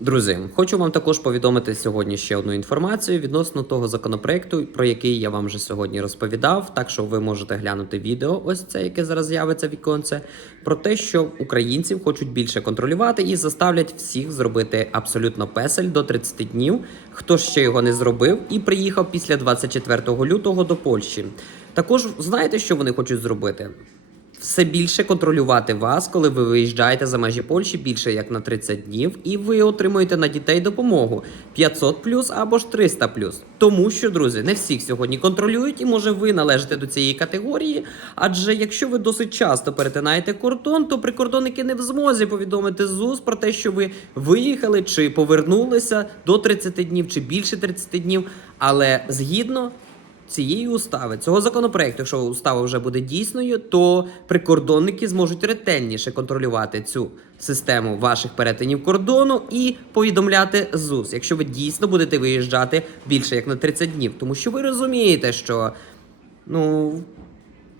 Друзі, хочу вам також повідомити сьогодні ще одну інформацію відносно того законопроекту, про який я вам вже сьогодні розповідав. Так що ви можете глянути відео, ось це, яке зараз з'явиться віконце, про те, що українців хочуть більше контролювати і заставлять всіх зробити абсолютно песель до 30 днів. Хто ще його не зробив і приїхав після 24 лютого до Польщі. Також знаєте, що вони хочуть зробити? Все більше контролювати вас, коли ви виїжджаєте за межі Польщі більше як на 30 днів, і ви отримуєте на дітей допомогу 500 плюс або ж 300 плюс. Тому що, друзі, не всіх сьогодні контролюють, і може ви належите до цієї категорії. Адже якщо ви досить часто перетинаєте кордон, то прикордонники не в змозі повідомити ЗУС про те, що ви виїхали чи повернулися до 30 днів, чи більше 30 днів. Але згідно цієї устави, цього законопроекту, якщо устава вже буде дійсною, то прикордонники зможуть ретельніше контролювати цю систему ваших перетинів кордону і повідомляти ЗУС, якщо ви дійсно будете виїжджати більше як на 30 днів. Тому що ви розумієте, що ну.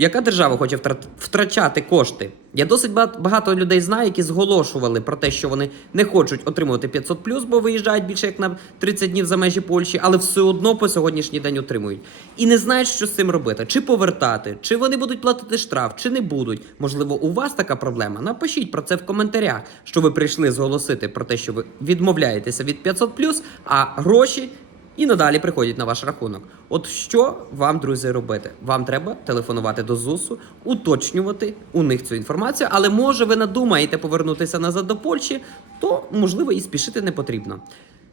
Яка держава хоче втрачати кошти? Я досить ба- багато людей знаю, які зголошували про те, що вони не хочуть отримувати 500 бо виїжджають більше як на 30 днів за межі Польщі, але все одно по сьогоднішній день отримують. І не знають, що з цим робити: чи повертати, чи вони будуть платити штраф, чи не будуть. Можливо, у вас така проблема. Напишіть про це в коментарях, що ви прийшли зголосити про те, що ви відмовляєтеся від 500 а гроші і надалі приходять на ваш рахунок. От що вам, друзі, робити? Вам треба телефонувати до ЗУСу, уточнювати у них цю інформацію, але може ви надумаєте повернутися назад до Польщі, то можливо і спішити не потрібно.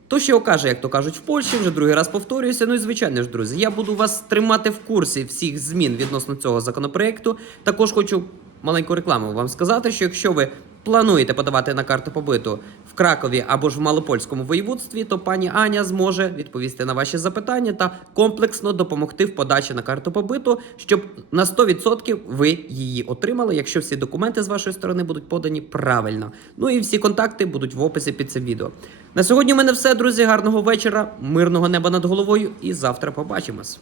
То ще окаже, як то кажуть в Польщі, вже другий раз повторююся. Ну і звичайно ж, друзі, я буду вас тримати в курсі всіх змін відносно цього законопроекту. Також хочу маленьку рекламу вам сказати, що якщо ви плануєте подавати на карту побиту в Кракові або ж в Малопольському воєводстві, то пані Аня зможе відповісти на ваші запитання та комплексно допомогти в подачі на карту побиту, щоб на 100% ви її отримали, якщо всі документи з вашої сторони будуть подані правильно. Ну і всі контакти будуть в описі під цим відео. На сьогодні в мене все, друзі. Гарного вечора, мирного неба над головою, і завтра побачимось.